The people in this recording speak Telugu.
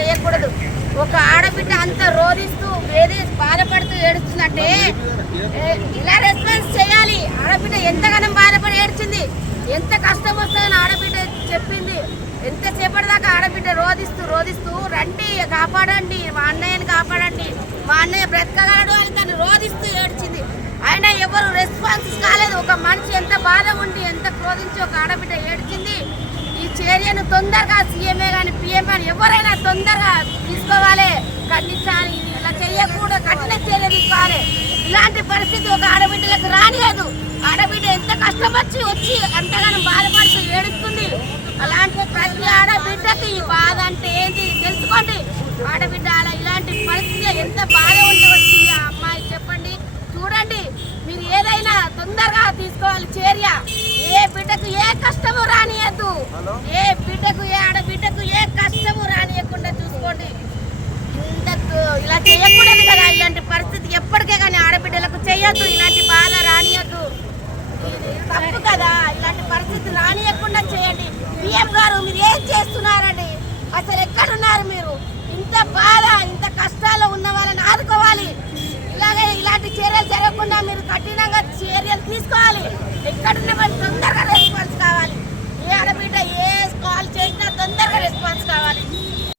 చేయకూడదు. ఒక ఆడబిడ్డ అంత రోధిస్తూ ఏది బాధపడుతూ ఏడుస్తుందంటే ఇలా రెస్పాన్స్ చేయాలి. ఆడబిడ్డ ఎంతగానో బాధపడి ఏడ్చింది? ఎంత కష్టం వస్తుందని ఆడబిడ్డ చెప్పింది? ఎంతసేపటిదాకా ఆడబిడ్డ రోధిస్తూ రోధిస్తూ రండి కాపాడండి మా అన్నయ్యని కాపాడండి మా అన్నయ్య బ్రతకగలడు అని తను రోధిస్తూ ఏడ్చింది. ఆయన ఎవరు రెస్పాన్స్ కాలేదు. ఒక మనిషి ఎంత బాధ ఉండి ఎంత క్రోధించి ఒక ఆడబిడ్డ ఏడ్చింది? చర్యను తొందరగా సీఎంఏ కానీ పిఎం కానీ ఎవరైనా తొందరగా తీసుకోవాలి. ఖండించాలి. ఇలా చేయకూడదు కఠిన చర్య తీసుకోవాలి. ఇలాంటి పరిస్థితి ఒక ఆడబిడ్డలకు రానియదు. ఆడబిడ్డ ఎంత కష్టపడి వచ్చి అంతగానో బాధపడుతూ ఏడుస్తుంది. అలాంటి ప్రతి ఆడబిడ్డకి ఈ బాధ అంటే ఏంటి తెలుసుకోండి. ఆడబిడ్డ అలా ఇలాంటి పరిస్థితి ఎంత బాధ ఉండవచ్చు ఆ అమ్మాయి చెప్పండి. చూడండి మీరు ఏదైనా తొందరగా తీసుకోవాలి. చర్య ఏ బిడ్డకు ఏ కష్టము రానియద్దు ఏ బిడ్డకు ఏ ఆడబిడ్డకు ఏ కష్టము రానియకుండా చూసుకోండి. ఇంతకు ఇలా చేయకూడదు కదా ఇలాంటి పరిస్థితి ఎప్పటికే కానీ ఆడబిడ్డలకు చేయొద్దు ఇలాంటి బాధ రానియద్దు. తప్పు కదా ఇలాంటి పరిస్థితి రానియకుండా చేయండి. పిఎం గారు మీరు ఏం చేస్తున్నారండి? అసలు ఎక్కడున్నారు మీరు? ఇంత బాధ ఇంత కష్టాలు ఉన్న వాళ్ళని ఆదుకోవాలి. ఇలాగే ఇలాంటి చర్యలు జరగకుండా మీరు కఠినంగా చర్యలు తీసుకోవాలి. ఎక్కడున్న